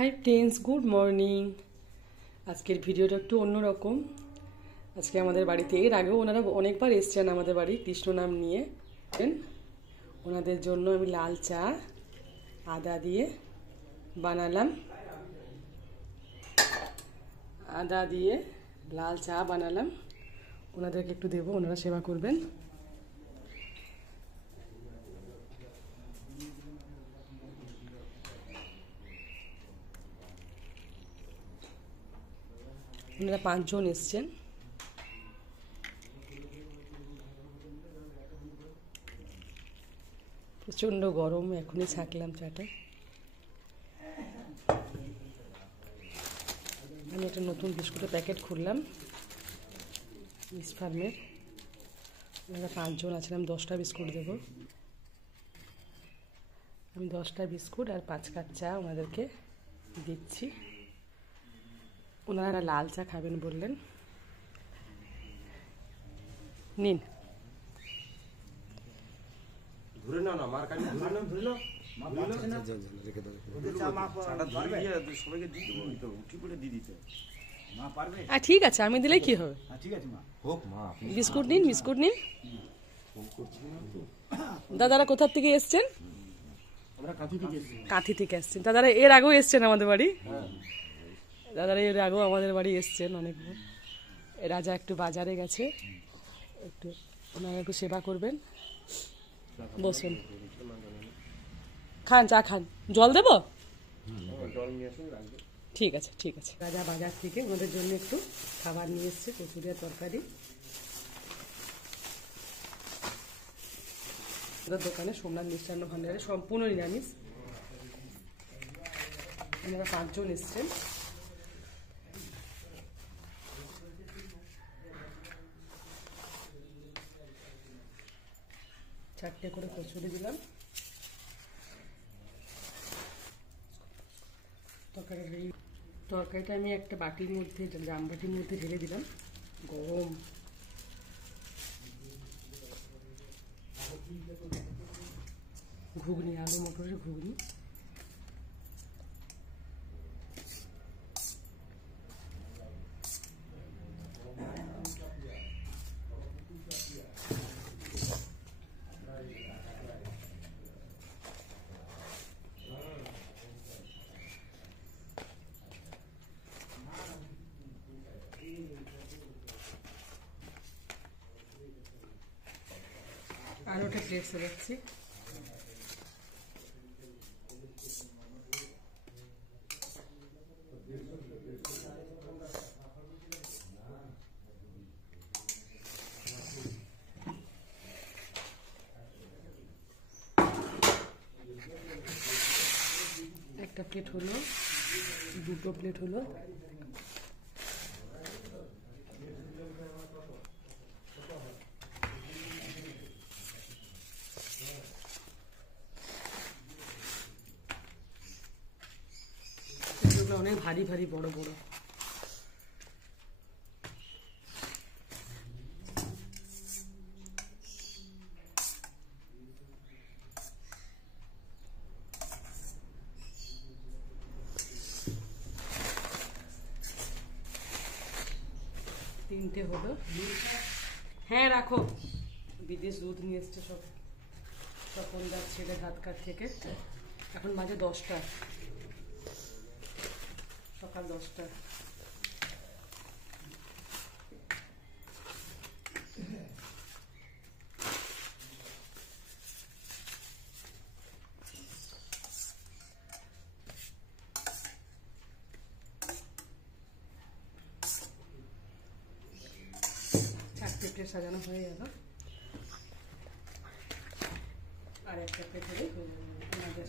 Hi friends, good morning. আজকের ভিডিওটা একটু অন্যরকম। আজকে আমাদের বাড়িতে এর আগেও ওনারা অনেকবার এসছেন আমাদের বাড়ি কৃষ্ণ নাম নিয়ে। ওনাদের জন্য আমি লাল চা আদা দিয়ে বানালাম। আদা দিয়ে লাল চা বানালাম, ওনাদেরকে একটু দেবো, ওনারা সেবা করবেন। ওনারা 5 জন এসছেন। প্রচণ্ড গরম, এখনই ছাকলাম চাটা। আমি একটা নতুন বিস্কুটের প্যাকেট খুললাম মিস ফার্মের। ওনারা 5 জন আছেন, আমি 10টা বিস্কুট দেবো। আমি 10টা বিস্কুট আর 5 কাপ চা ওনাদেরকে দিচ্ছি। ওনারা লাল চা খাবেন বললেন। নিন। ধরে নাও না, মার কাছে ধরে নাও, ধরে নাও। সবাইকে দিয়ে দেবো, তো উঠি করে দিয়ে দিতে মা পারবে। ঠিক আছে, আমি দিলেই কি হবে। ঠিক আছে মা, হোক মা। বিস্কুট নিন, বিস্কুট নিন। দাদারা কোথার থেকে এসছেন? আমরা কাঁথি থেকে এসেছি। কাঁথি থেকে এসছেন। দাদারা এর আগেও এসছেন আমাদের বাড়ি। দাদারা এর আগেও আমাদের বাড়ি এসছেন অনেকবার। রাজা একটু বাজারে গেছে, একটু ওনারা একটু সেবা করবেন। বসুন, খান, চা খান। জল দেবো? ঠিক আছে, ঠিক আছে। রাজা বাজার থেকে ওনাদের জন্য একটু খাবার নিয়ে এসছে, কচুরিয়া তরকারি। ওদের দোকানে সোমনাথ মিষ্টান্ন ভান্ডারে সম্পূর্ণ নিরামিষ। ওনারা 5 জন এসছেন। চারটে করে কচুরি দিলাম। তরকারিটা আমি একটা বাটির মধ্যে, জাম বাটির মধ্যে ঢেলে দিলাম। গরম। ঘুগনি, আলু মটরের ঘুগনি। আর ওটা প্লেট সাজাচ্ছি। একটা প্লেট হলো, 2টো প্লেট হলো। অনেক ভারী ভারী, বড় বড়। তিনটে হলো। হ্যাঁ রাখো। বিদেশ দুধ নিয়ে এসছে সব, তপনদার ছেলে হাতকার থেকে। এখন বাজে 10টা, সকাল 10টা। চারটে প্লেট সাজানো হয়ে গেল। আর একটা প্লেট হলে আমাদের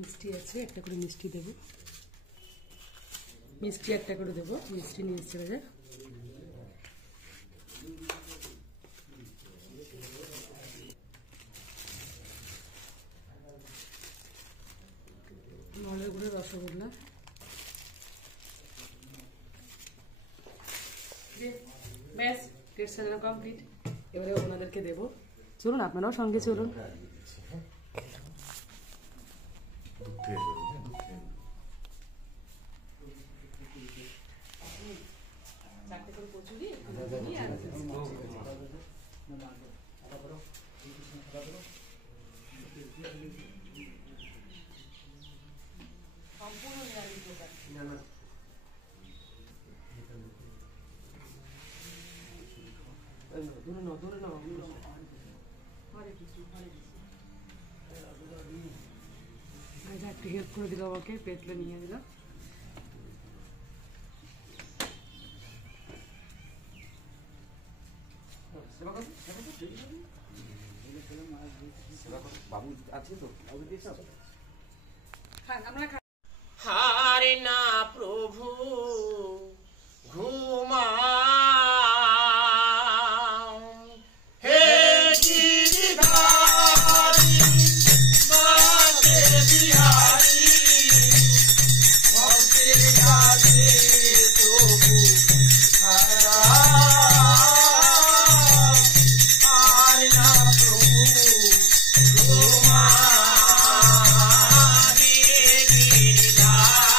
মিষ্টি আছে, একটা করে মিষ্টি দেবো, মিষ্টি একটা করে দেবো, মিষ্টি নিয়ে এসছে বাজার। নলের গুঁড়ো রসগোল্লা, ব্যাস কেক সাজানো কমপ্লিট। এবারে ওনাদেরকে দেবো, চলুন আপনারাও সঙ্গে চলুন। চারটে করে কচুরি সম্পূর্ণ নিরামিষ দোকান। দূরে নাও, দূরে নাও, হরে কৃষ্ণ, হরে কৃষ্ণ। একটু হেল্প করে দিল আমাকে, পেটলে নিয়ে দিল। হারে না প্রভু ঘুমা হে গিরিধারী মাতে বিহারী ভক্তের কাছে প্রভু হারে না প্রভু ঘুমা হে গিরিধারী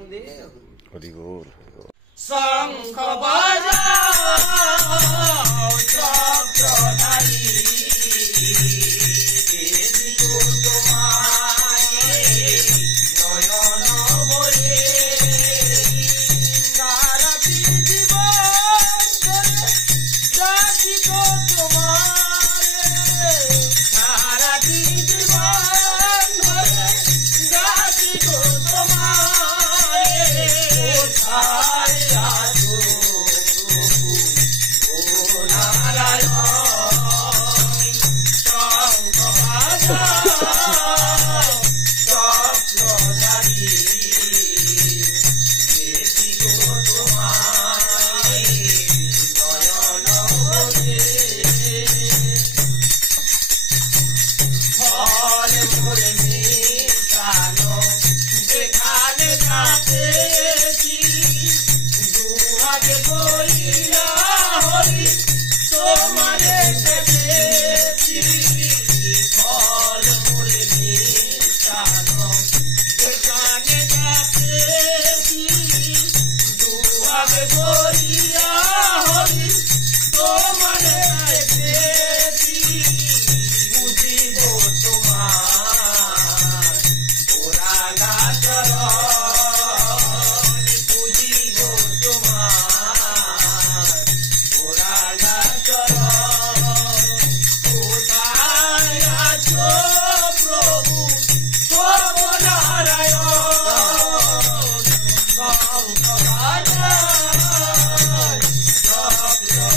বন্দে হরি বল। শঙ্খ বাজাও চক্রধারী দেবী গো তোমায় নয়ন ভরে সারাটি জীবন ধরে ডাকি গো তোমারে সারাটি জীবন ধরে ডাকি গো তোমারে কোথায় আছো প্রভু ও নারায়ণ শঙ্খ বাজাও চক্রধারী দেবী গো তোমায় নয়ন ভরে ফল মূল মিশানো যেখানে যাতেছি দুহাতে বলিয়া হরি তোমারে দেখেছি ফল মূল মিশানো যেখানে যাতেছি দুহাতে বলিয়া হরি তোমারে দেখেছি বুঝিব তোমার ওরা গাচরণ বুঝিব তোমার ওরা গাচরণ কোথায় আছো প্রভু প্রভু নারায়ণ শঙ্খ বাজাও চক্রধারী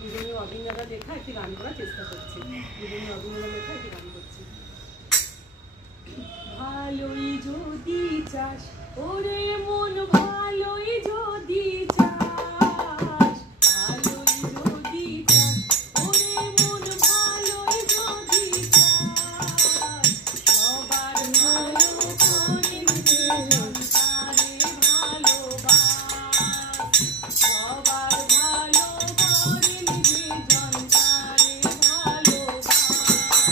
দুজনে অভিনেতা লেখা একটি গান করার চেষ্টা করছি। দুজনে অভিনেতা লেখা একটি গান করছি। ভালোই যদি চাস ওরে মন ভালোই যদি চাস ভালোই যদি চাস ওরে মন ভালোই যদি চাস সবার ভালো করে সংসারে ভালোবাস সবার ভালো করে সংসারে ভালোবাস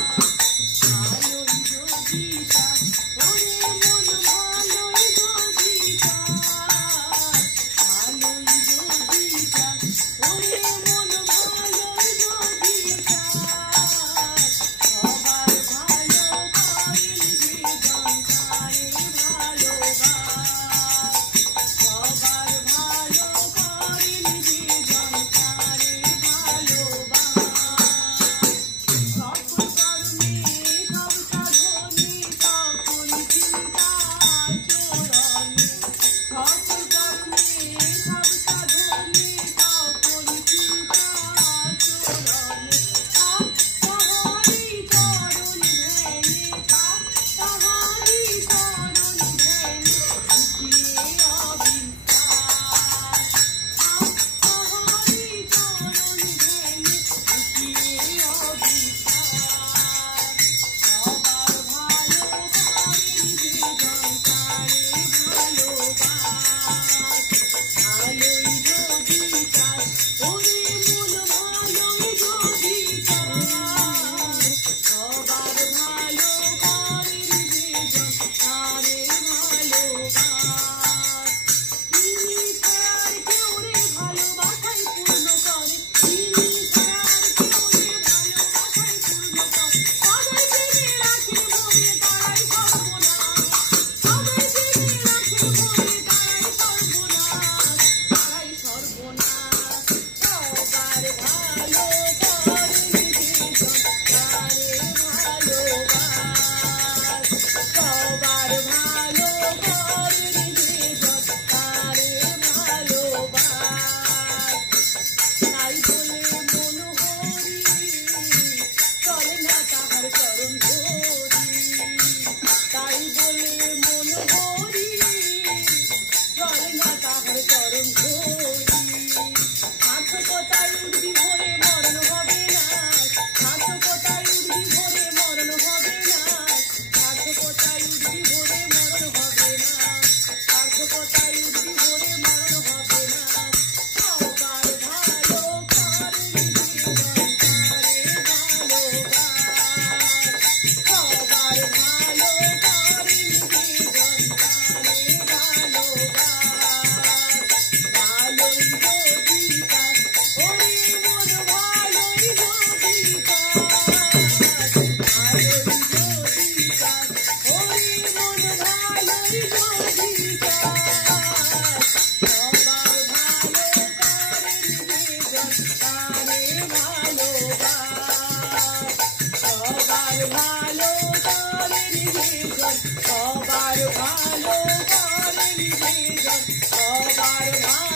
ভালো করেন ভীষণ, সবার ভালো করেন ভীষণ, সবার ভালো